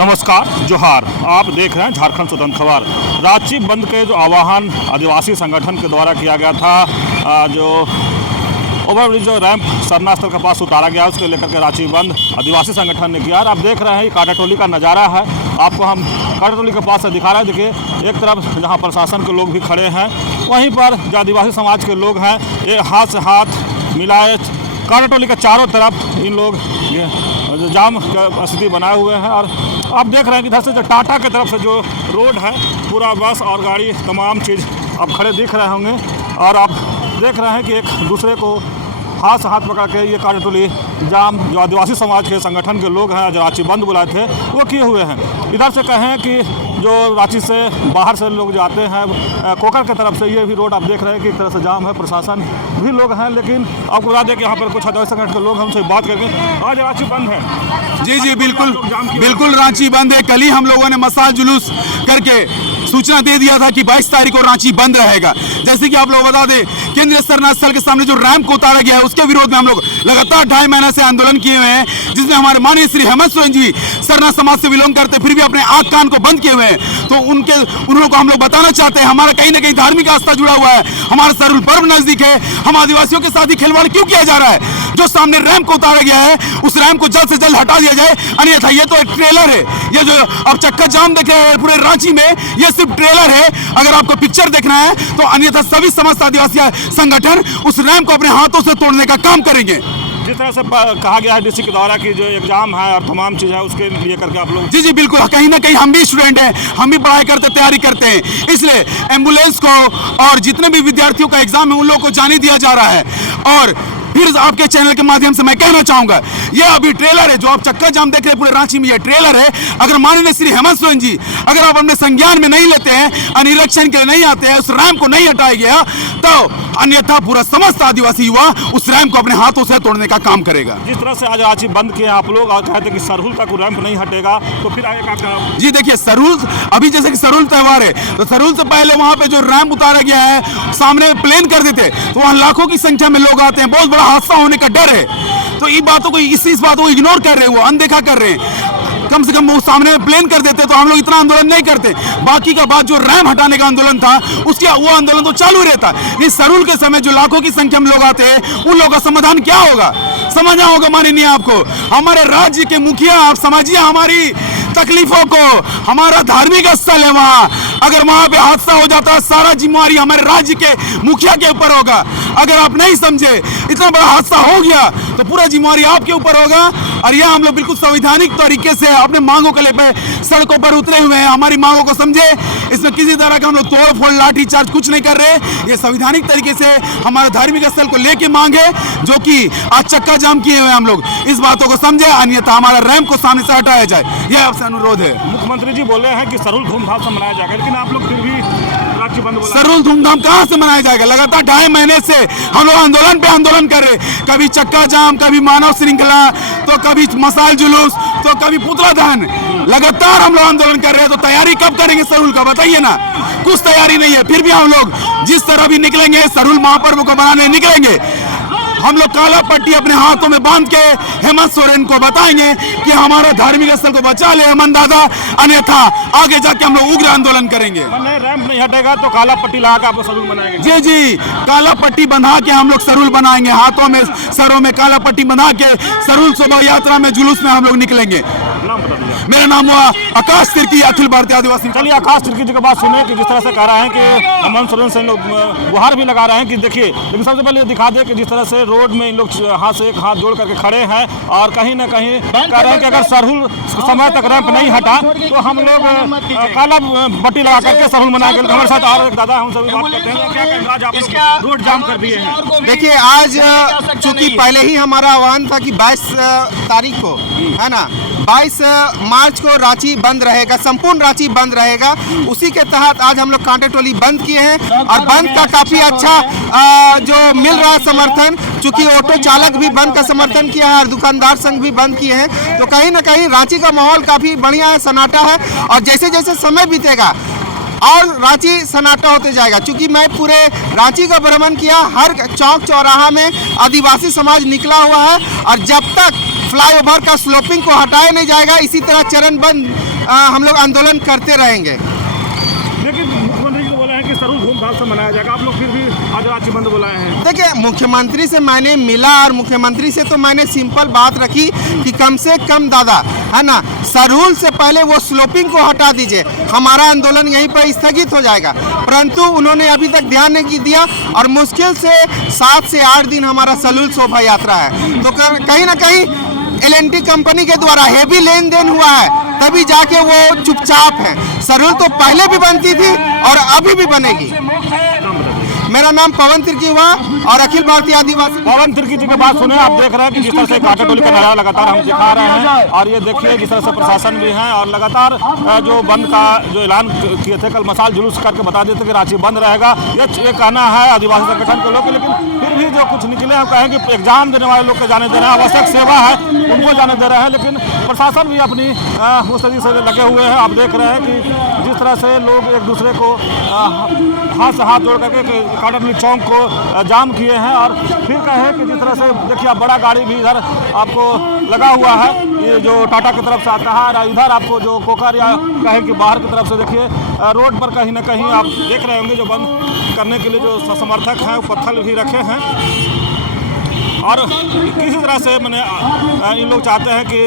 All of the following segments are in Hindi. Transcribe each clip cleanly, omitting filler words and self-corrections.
नमस्कार, जोहार। आप देख रहे हैं झारखंड स्वतंत्र खबर। रांची बंद के जो आह्वान आदिवासी संगठन के द्वारा किया गया था, जो ओवरब्रिज जो रैंप सरना स्थल के पास उतारा गया, उसको लेकर के रांची बंद आदिवासी संगठन ने किया। और आप देख रहे हैं ये कांटाटोली का नज़ारा है। आपको हम कांटाटोली के पास से दिखा रहे हैं। देखिए, एक तरफ जहाँ प्रशासन के लोग भी खड़े हैं, वहीं पर जो आदिवासी समाज के लोग हैं, ये हाथ से हाथ मिलाए कांटाटोली के चारों तरफ इन लोग जाम की स्थिति बनाए हुए हैं। और आप देख रहे हैं कि इधर से जो टाटा की तरफ से जो रोड है, पूरा बस और गाड़ी तमाम चीज़ आप खड़े दिख रहे होंगे। और आप देख रहे हैं कि एक दूसरे को हाथ से हाथ पकड़ के ये कांटाटोली जाम जो आदिवासी समाज के संगठन के लोग हैं, जो रांची बंद बुलाए थे, वो किए हुए हैं। इधर से कहें कि जो रांची से बाहर से लोग जाते हैं कोकर की तरफ से, ये भी रोड आप देख रहे हैं कि एक तरह से जाम है। प्रशासन भी लोग हैं, लेकिन आपको बता दें कि यहाँ पर कुछ आदिवासी संगठन के लोग हैं, उनसे बात करके आज रांची बंद है। जी बिल्कुल रांची बंद है। कल ही हम लोगों ने मसाल जुलूस करके सूचना दे दिया था कि 22 तारीख को रांची बंद रहेगा। जैसे कि आप लोग बता दें, केंद्रीय सरना स्थल के सामने जो रैंप को उतारा गया है, उसके विरोध में हम लोग लगातार 2.5 महीने से आंदोलन किए हुए हैं, जिसमें हमारे माननीय श्री हेमंत सोरेन जी सरना समाज से बिलोंग करते फिर भी अपने आंख कान को बंद किए हुए हैं। तो उन्होंने को हम लोग बताना चाहते हैं, हमारा कहीं ना कहीं धार्मिक आस्था जुड़ा हुआ है, हमारा सरहुल पर्व नजदीक है, हम आदिवासियों के साथ ही खिलवाड़ क्यों किया जा रहा है? जो सामने रैंप को उतारा गया है, उस रैंप को जल्द से जल्द हटा दिया जाए, अन्यथा ये तो एक ट्रेलर है। ये जो अब चक्का जाम देख रहे हैं पूरे रांची में, ये सिर्फ ट्रेलर है। अगर आपको पिक्चर देखना है तो अन्यथा सभी समस्त आदिवासी संगठन उस रैंप को अपने हाथों से तोड़ने का काम करेंगे। जिस तरह से कहा गया है डीसी के द्वारा कि जो एग्जाम है और तमाम चीज़ है, उसके लिए करके आप लोग जी बिल्कुल, कहीं ना कहीं हम भी स्टूडेंट हैं, हम भी पढ़ाई करते तैयारी करते हैं, इसलिए एम्बुलेंस को और जितने भी विद्यार्थियों का एग्जाम है उन लोगों को जाने दिया जा रहा है। और फिर आपके चैनल के माध्यम से मैं कहना चाहूंगा, ये अभी ट्रेलर है जो आप चक्का जाम देख रहे हैं पूरे रांची में, ये ट्रेलर है। अगर माननीय श्री हेमंत सोरेन जी अगर आप अपने संज्ञान में नहीं लेते हैं, निरीक्षण के लिए नहीं आते हैं, उस रैंप को नहीं हटाया गया, तो अन्यथा पूरा समस्त आदिवासी युवा उस रैंप को अपने हाथों से तोड़ने का काम करेगा। जिस तरह से आज रांची बंद किए आप लोग और कहते हैं कि सरहुल तक रैंप नहीं हटेगा, तो फिर आगे क्या? जी देखिए, सरहुल अभी जैसे कि सरहुल त्योहार है, तो सरहुल से पहले वहां पे जो रैंप उतारा गया है, सामने प्लेन कर देते तो वहां लाखों की संख्या में लोग आते हैं, बहुत बड़ा हादसा होने का डर है। तो इन बातों को इस बातों को इग्नोर कर रहे हैं, वो अनदेखा कर रहे हैं। कम से कम वो सामने प्लेन कर देते तो हम लोग इतना आंदोलन नहीं करते। बाकी का बात जो रैंप हटाने का आंदोलन था, उसके वो आंदोलन तो चालू रहता। इस सरहुल के समय जो लाखों की संख्या में लोग आते हैं, उन लोगों का समाधान क्या होगा? समझना होगा माननीय आपको। हमारे राज्य के मुखिया, आप समझिए हमारी तकलीफों को। हमारा धार्मिक स्थल है वहाँ, अगर वहाँ पे हादसा हो जाता है, सारा जिम्मेवारी हमारे राज्य के मुखिया के ऊपर होगा। अगर आप नहीं समझे, इतना बड़ा हादसा हो गया तो पूरा जिम्मेवारी आपके ऊपर होगा। और यह हम लोग बिल्कुल संवैधानिक तरीके से अपने मांगों के लिए सड़कों पर उतरे हुए हैं। हमारी मांगों को समझे, इसमें किसी तरह का हम लोग तोड़ फोड़ लाठी चार्ज कुछ नहीं कर रहे। ये संवैधानिक तरीके से हमारे धार्मिक स्थल को लेके मांगे, जो कि आज चक्का जाम किए हुए हम लोग, इस बातों को समझे, अन्यथा हमारा रैंप को सामने से हटाया जाए, यह आपसे अनुरोध है। मुख्यमंत्री जी बोले हैं कि सरहुल धूमधाम से मनाया जाएगा, लेकिन आप लोग फिर भी रांची बंद बोला। सरहुल धूमधाम कहाँ से मनाया जाएगा? लगातार 2.5 महीने से हम लोग आंदोलन पे आंदोलन कर रहे, कभी चक्का जाम, कभी मानव श्रृंखला, तो कभी मसाल जुलूस, तो कभी पुतला दहन। लगातार हम लोग आंदोलन कर रहे हैं, तो तैयारी कब करेंगे सरहुल का? बताइए ना। कुछ तैयारी नहीं है, फिर भी हम लोग जिस तरह भी निकलेंगे, सरहुल महापर्व को मनाने निकलेंगे। हम लोग काला पट्टी अपने हाथों में बांध के हेमंत सोरेन को बताएंगे कि हमारा धार्मिक स्थल को बचा ले हेमंत दादा, अन्यथा आगे जाके हम लोग उग्र आंदोलन करेंगे। रैंप नहीं हटेगा तो काला पट्टी लगा के आप सरहुल बनाएंगे? जी काला पट्टी बंधा के हम लोग सरहुल बनाएंगे, हाथों में सरों में काला पट्टी बंधा के सरहुल शोभा यात्रा में जुलूस में हम लोग निकलेंगे। नाम बता दीजिए। मेरा नाम हुआ आकाश तिर्की, अखिल भारतीय आदिवासी। चलिए, आकाश तिर्की जी की बात सुने कि जिस तरह से कह रहे हैं कि हेमंत सोरेन से लोग गुहार भी लगा रहे हैं कि देखिए, लेकिन सबसे पहले दिखा दे कि जिस तरह से रोड में इन लोग हाथ से एक हाथ जोड़ करके खड़े हैं और कहीं ना कहीं कह रहे हैं कि अगर सरहुल समय तक रैंप नहीं हटा तो हम लोग काला पट्टी लगा करके सरहुल मनाएंगे। हमारे साथ और एक दादा, हम सभी बात करते हैं, क्या कहेंगे आज आप लोग रोड जाम कर दिए हैं? देखिए, आज चूंकि पहले ही हमारा आह्वान था कि 22 तारीख को, है ना, 22 मार्च को रांची बंद रहेगा, संपूर्ण रांची बंद रहेगा। उसी के तहत आज हम लोग कांटाटोली बंद किए हैं और बंद का काफी अच्छा जो मिल रहा है समर्थन, चूंकि ऑटो चालक भी बंद का समर्थन किया है और दुकानदार संघ भी बंद किए हैं। तो कहीं ना कहीं रांची का माहौल काफी बढ़िया है, सन्नाटा है। और जैसे जैसे समय बीतेगा और रांची सन्नाटा होते जाएगा। क्योंकि मैं पूरे रांची का भ्रमण किया, हर चौक चौराहा में आदिवासी समाज निकला हुआ है और जब तक फ्लाईओवर का स्लोपिंग को हटाया नहीं जाएगा, इसी तरह चरणबद्ध हम लोग आंदोलन करते रहेंगे। लेकिन मुख्यमंत्री जी बोले हैं कि सरूल धूमधाम से मनाया जाएगा, आप लोग फिर भी आज राज्य बंद बुलाए हैं। देखिए, मुख्यमंत्री से मैंने मिला और मुख्यमंत्री से तो मैंने सिंपल बात रखी कि कम से कम दादा, है ना, सरूल से पहले वो स्लोपिंग को हटा दीजिए, हमारा आंदोलन यहीं पर स्थगित हो जाएगा। परंतु उन्होंने अभी तक ध्यान नहीं दिया और मुश्किल से 7 से 8 दिन हमारा सरूल शोभा यात्रा है। तो कहीं ना कहीं L&T कंपनी के द्वारा हेवी लेन देन हुआ है, तभी जाके वो चुपचाप है। सरूल तो पहले भी बनती थी और अभी भी बनेगी। मेरा नाम पवन तिर्की हुआ और अखिल भारतीय आदिवासी। पवन तिर्की जी के बात सुने, आप देख रहे हैं कि जिस तरह से कांटा टोली का नजारा लगातार हम दिखा रहे हैं और ये देखिए जिस तरह से प्रशासन भी है और लगातार जो बंद का जो ऐलान किए थे, कल मसाल जुलूस करके बता देते कि रांची बंद रहेगा, ये कहना है आदिवासी संगठन के लोग। लेकिन फिर भी जो कुछ निकले हम कहें कि एग्जाम देने वाले लोग को जाने दे रहे हैं, आवश्यक सेवा है उनको जाने दे रहे हैं, लेकिन प्रशासन भी अपनी उस तरीके से लगे हुए हैं। आप देख रहे हैं कि जिस तरह से लोग एक दूसरे को हाथ से हाथ जोड़ करके कांटा टोली चौक को जाम किए हैं और फिर कहें कि जिस तरह से देखिए आप बड़ा गाड़ी भी इधर आपको लगा हुआ है, ये जो टाटा की तरफ से आता है, और इधर आपको जो कोकर या कहें कि बाहर की तरफ से देखिए रोड पर कहीं ना कहीं आप देख रहे होंगे जो बंद करने के लिए जो समर्थक हैं वो पत्थर भी रखे हैं और किसी तरह से मैंने इन लोग चाहते हैं कि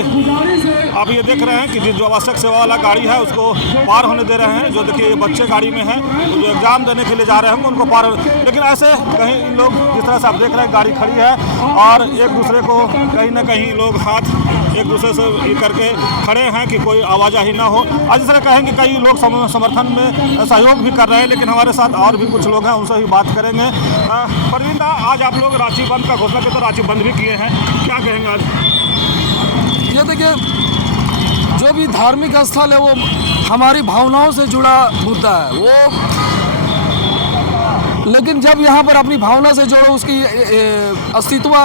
आप ये देख रहे हैं कि जो आवश्यक सेवा वाला गाड़ी है उसको पार होने दे रहे हैं। जो देखिए ये बच्चे गाड़ी में हैं, तो जो एग्ज़ाम देने के लिए जा रहे होंगे उनको पार, लेकिन ऐसे कहीं इन लोग जिस तरह से आप देख रहे हैं गाड़ी खड़ी है और एक दूसरे को कहीं ना कहीं लोग हाथ एक दूसरे से ये करके खड़े हैं कि कोई आवाजाही ना हो। आज इस तरह कहें कि कई लोग समर्थन में सहयोग भी कर रहे हैं, लेकिन हमारे साथ और भी कुछ लोग हैं, उनसे भी बात करेंगे। परवीन दा, आज आप लोग रांची बंद का घोषणा के तो रांची बंद भी किए हैं, क्या कहेंगे आज? ये देखिए, जो भी धार्मिक स्थल है वो हमारी भावनाओं से जुड़ा मुद्दा है वो, लेकिन जब यहाँ पर अपनी भावना से जोड़ो, उसकी अस्तित्व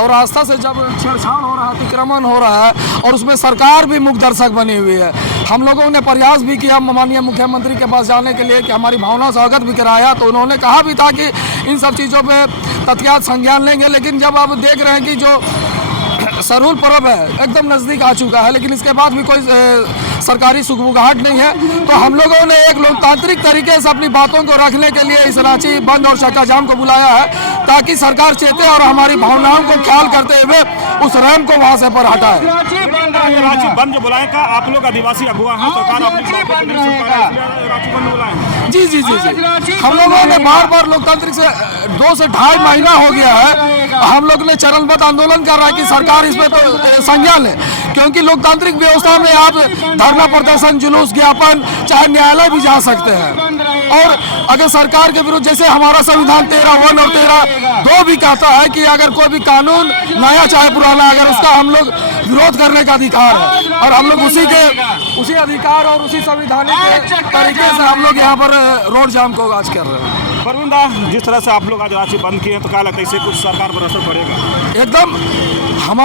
और आस्था से जब छेड़छाड़ हो रहा है, अतिक्रमण हो रहा है और उसमें सरकार भी मुख्य दर्शक बनी हुई है। हम लोगों ने प्रयास भी किया माननीय मुख्यमंत्री के पास जाने के लिए कि हमारी भावनाओं से अवगत भी कराया, तो उन्होंने कहा भी था कि इन सब चीज़ों पे तत्काल संज्ञान लेंगे। लेकिन जब आप देख रहे हैं कि जो सरूल पर्व है एकदम नज़दीक आ चुका है, लेकिन इसके बाद भी कोई सरकारी सुगबुगाहट नहीं है, तो हम लोगों ने एक लोकतांत्रिक तरीके से अपनी बातों को रखने के लिए इस रांची बंद और चक्का जाम को बुलाया है, ताकि सरकार चेते और हमारी भावनाओं को ख्याल करते हुए उस रैम को वहाँ से पर हटाए। रांची बंद जो बुलाए का आप लोग आदिवासी अगुआ हैं, सरकार अपनी बातों को नहीं सुन पा रही है, रांची बंद बुलाए। जी जी जी जी, हम लोगों ने बार बार लोकतांत्रिक से 2 से 2.5 महीना हो गया है, हम लोग ने चरणबद्ध आंदोलन कर रहा है कि सरकार इसमें तो संज्ञान ले, क्योंकि लोकतांत्रिक व्यवस्था में आप धरना प्रदर्शन, जुलूस, ज्ञापन, चाहे न्यायालय भी जा सकते हैं। और अगर सरकार के विरुद्ध, जैसे हमारा संविधान 13(1) और 13(2) भी कहता है कि अगर कोई भी कानून नया चाहे पुराना, अगर उसका हम लोग विरोध करने का अधिकार है, और हम लोग उसी अधिकार और उसी संविधानिक तरीके से हम लोग यहाँ पर रोड जाम को आज कर रहे हैं। परवीन दा, जिस तरह से आप लोग आज रांची बंद किए हैं, तो क्या लगता है इससे कुछ सरकार पर असर पड़ेगा? एकदम हम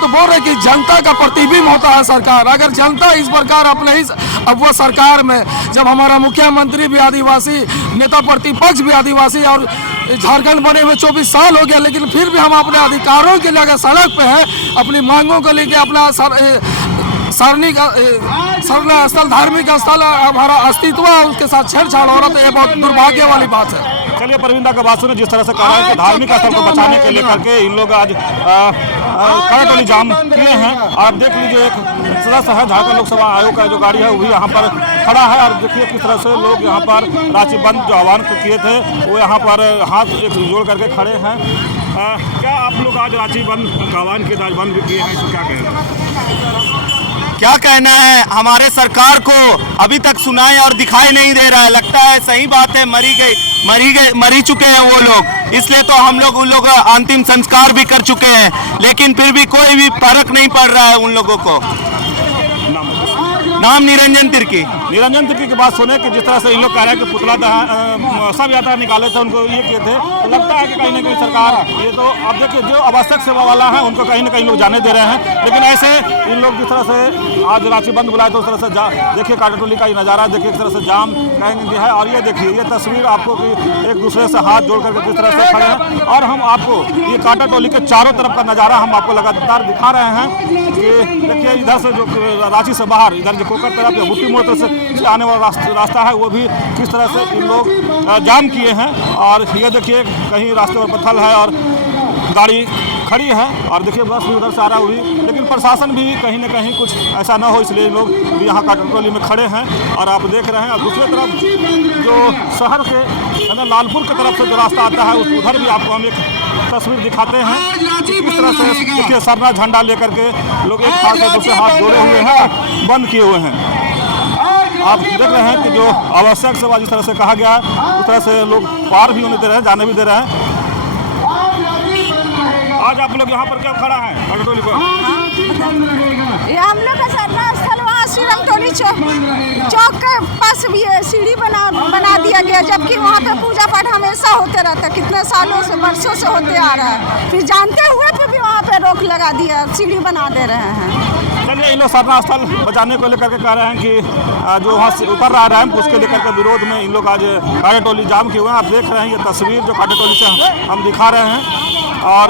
तो बोल रहे हैं कि जनता का प्रतिबिंब होता है सरकार। अगर जनता इस प्रकार अपने ही अब वो सरकार में, जब हमारा मुख्यमंत्री भी आदिवासी, नेता प्रतिपक्ष भी आदिवासी, और झारखंड बने हुए 24 साल हो गया, लेकिन फिर भी हम अपने अधिकारों के लिए अगर सड़क पे हैं, अपनी मांगों को लेकर अपना स्थल, धार्मिक स्थल, हमारा अस्तित्व उसके साथ छेड़छाड़ हो रहा, तो ये बहुत दुर्भाग्य वाली बात है। चलिए परवीन दा का बात सुने, जिस तरह से कहा है कि धार्मिक स्थल को बचाने के लेकर के इन लोग आज कांटा टोली जाम किए हैं। आप देख लीजिए, एक सदस्य है झारखंड लोकसभा आयोग का जो गाड़ी है वो भी यहाँ पर खड़ा है, और देखिए किस तरह से लोग यहाँ पर रांची बंद जो आह्वान किए थे वो यहाँ पर हाथ एक जोड़ करके खड़े हैं। क्या आप लोग आज रांची बंद का आह्वान किए, आज बंद भी किए हैं, तो क्या कहेंगे? क्या कहना है, हमारे सरकार को अभी तक सुनाई और दिखाई नहीं दे रहा है। लगता है सही बात है, मरी चुके हैं वो लोग, इसलिए तो हम लोग उन लोगों का अंतिम संस्कार भी कर चुके हैं, लेकिन फिर भी कोई भी फर्क नहीं पड़ रहा है उन लोगों को। नाम निरंजन तिर्की। निरंजन तिर्की की बात सुने कि जिस तरह से इन लोग कह रहे हैं कि पुतला शव यात्रा निकाले थे, उनको ये किए थे, तो लगता है कि कहीं ना कहीं सरकार ये तो अब देखिए जो आवश्यक सेवा वाला है उनको कहीं ना कहीं लोग जाने दे रहे हैं, लेकिन ऐसे इन लोग जिस तरह से आज रांची बंद बुलाए तो उस तरह से देखिए कांटा टोली का ये नज़ारा देखिए, एक तरह से जाम कहेंगे है। और ये देखिए ये तस्वीर आपको कि एक दूसरे से हाथ जोड़ करके किस तरह से खड़े हैं, और हम आपको ये कांटा टोली के चारों तरफ का नज़ारा हम आपको लगातार दिखा रहे हैं कि देखिए इधर से जो रांची से बाहर इधर कोकर तरफ या बुट्टी मोड़ तरफ से आने वाला रास्ता है वो भी किस तरह से इन लोग जाम किए हैं। और ये देखिए कहीं रास्ते पर पत्थर है और गाड़ी खड़ी है और देखिए बस भी उधर से आ रहा हुई, लेकिन प्रशासन भी कहीं ना कहीं कुछ ऐसा ना हो इसलिए लोग भी यहाँ कांटे टोली में खड़े हैं। और आप देख रहे हैं और दूसरी तरफ जो शहर के लालपुर की तरफ से जो रास्ता आता है उधर भी आपको हम एक तस्वीर दिखाते हैं कि किस तरह से देखिए सरना झंडा लेकर के लोग एक हाथ से दूसरे हाथ जोड़े हुए हैं, बंद किए हुए हैं। आप देख रहे हैं कि जो आवश्यक सेवा जिस तरह से कहा गया है उस तरह से लोग पार भी होने दे रहे हैं, जाने भी दे रहे हैं। आज आप लोग यहाँ पर क्या खड़ा है कांटे टोली पर? ये हम लोग का सरना स्थल वहाँ श्रीराम टोली चौक के पास भी है, सीढ़ी बना दिया गया, जबकि वहाँ पे पूजा पाठ हमेशा होते रहता है, कितने सालों से वर्षों से होते आ रहा है। फिर जानते हुए भी वहाँ पे रोक लगा दिया, सीढ़ी बना दे रहे हैं। चलिए इन लोग सरना स्थल बचाने को लेकर के कह रहे हैं कि जो वहाँ से उतर रहा रैंप उसके लेकर के विरोध में इन लोग आज कांटे टोली जाम किए हुए हैं। आप देख रहे हैं ये तस्वीर जो कांटे टोली से हम दिखा रहे हैं। और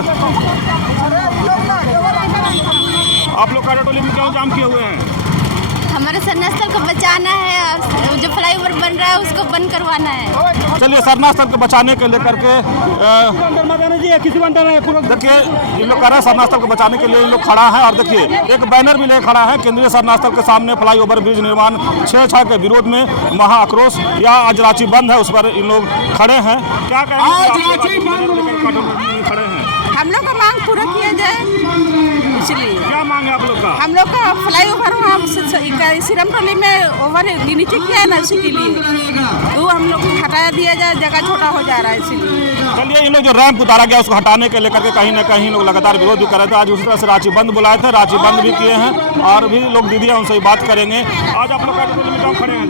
आप लोग कांटे टोली में क्यों जाम किए हुए हैं? हमारे सरना स्थल को बचाना है और जो फ्लाईओवर बन रहा है उसको बंद करवाना है। चलिए सरना स्थल को बचाने के लेकर के देखिए इन लोग कह रहे हैं सरना स्थल को बचाने के लिए इन लोग खड़ा है। और देखिए एक बैनर भी लेकर खड़ा है, केंद्रीय सरना स्थल के सामने फ्लाईओवर ब्रिज निर्माण छेड़छाड़ के विरोध में महा आक्रोश या आज रांची बंद है, उस पर इन लोग खड़े हैं। क्या कहेंगे खड़े हैं? हम लोग का मांग पूरा किया जाए, इसलिए क्या मांग है आप लोग का? हम लोग का फ्लाईओवर श्रीराम टोली में ओवर नीचे किया है ना, उसी के लिए वो हम लोग हटा दिया जाए, जगह छोटा हो जा रहा है इसीलिए। चलिए इन लोग जो रैंप उतारा गया उसको हटाने के लेकर के कहीं ना कहीं लोग लगातार विरोध भी कर रहे थे। आज उसी तरह से रांची बंद बुलाए थे, रांची बंद भी किए हैं और भी लोग दीदी हैं उनसे बात करेंगे। आज आप लोग कांटे टोली में क्यों खड़े हैं?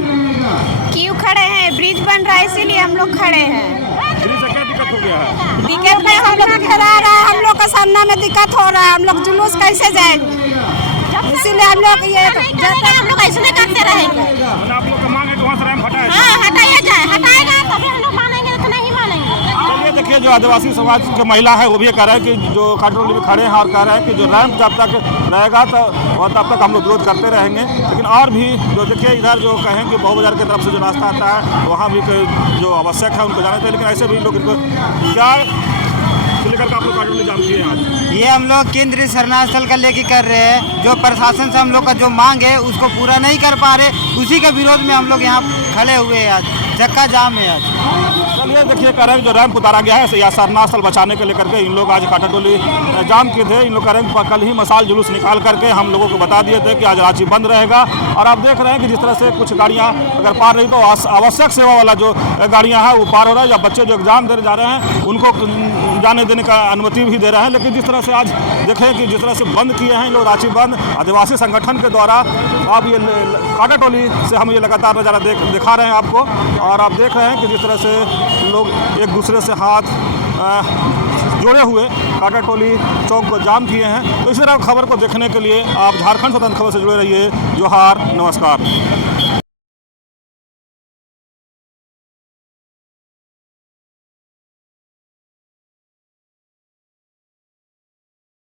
क्यों खड़े हैं? ब्रिज बन रहा है इसीलिए हम लोग खड़े हैं। ब्रिज से क्या दिक्कत हो गया है? दिक्कत नहीं, हम लोग घेरा रहा है, हम लोग का सामना में दिक्कत हो रहा है, हम लोग जुलूस कैसे जाएंगे, इसीलिए हम लोग ये हम लोग ऐसे करते रहेंगे। आप लोग का मांग है कि वहाँ से रैंप हटाए? हाँ, हटाया जाए, हटाएगा तभी हम लोग मानेंगे, तो नहीं मानेंगे। चलिए देखिए जो आदिवासी समाज के महिला है वो भी कह रहे हैं कि जो कांटे टोली में खड़े हैं और कह रहे हैं कि जो रैंप जब तक रहेगा तो वह तब तक हम लोग विरोध करते रहेंगे। लेकिन और भी जो देखिए इधर जो कहें कि बहु बाजार की तरफ से जो रास्ता आता है वहाँ भी जो आवश्यक है उनको जाने थे, लेकिन ऐसे भी लोग इनको क्या लेकर आप लोग कांटे टोली जाम किए हैं आज? ये हम लोग केंद्रीय सरना स्थल का लेके कर रहे हैं, जो प्रशासन से हम लोग का जो मांग है उसको पूरा नहीं कर पा रहे, उसी के विरोध में हम लोग यहाँ खड़े हुए हैं। आज चक्का जाम है। आज चलिए देखिए कह रहे हैं जो रैंप उतारा गया है या सरना स्थल बचाने के लेकर के इन लोग आज कांटे टोली जाम किए थे। इन लोग कह रहे हैं कल ही मसाल जुलूस निकाल करके हम लोगों को बता दिए थे कि आज रांची बंद रहेगा। और आप देख रहे हैं कि जिस तरह से कुछ गाड़ियाँ अगर पार रही तो आवश्यक सेवा वाला जो गाड़ियाँ हैं वो पार हो रहा है, या बच्चे जो एग्जाम देने जा रहे हैं उनको जाने देने का अनुमति भी दे रहे हैं। लेकिन जिस तरह से आज देखें कि जिस तरह से बंद किए हैं लोग रांची बंद आदिवासी संगठन के द्वारा, अब ये कांटे टोली से हम ये लगातार नज़ारा दिखा रहे हैं आपको। और आप देख रहे हैं कि जिस तरह से लोग एक दूसरे से हाथ जोड़े हुए कांटे टोली चौक को जाम किए हैं। तो इसी तरह खबर को देखने के लिए आप झारखंड स्वतंत्र खबर से जुड़े रहिए। जोहार, नमस्कार।